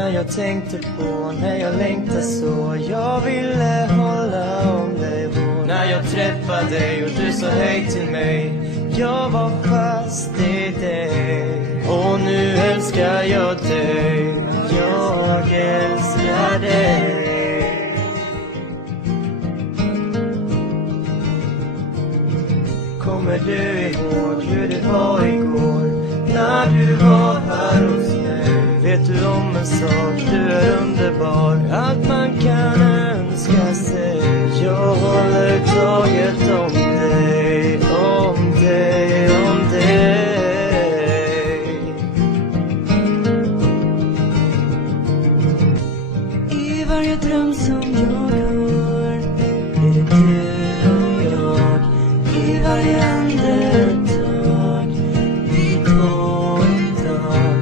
när jag tänkte på när jag längtade så. Jag ville hålla om dig vår. När jag träffade dig och du sa hej till mig, jag var fast i dig. Och nu älskar jag dig, jag älskar dig. Kommer du ihåg hur det var igår när du var här hos mig? Vet du om en sak, du är underbar, allt man kan önska sig. Jag håller taget om dig, om dig, om dig. I varje dröm som jag har är det du och jag. I varje andetag vi två idag.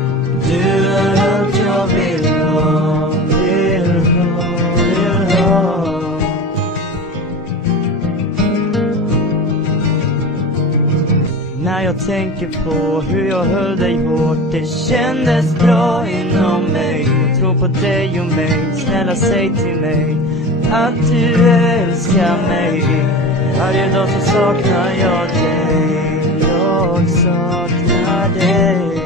Du är allt jag vill ha, vill ha, vill ha. När jag tänker på hur jag höll dig hårt, det kändes bra inom mig. Jag tror på dig och mig, snälla säg till mig att du älskar mig. Varje dag så saknar jag dig, jag saknar dig.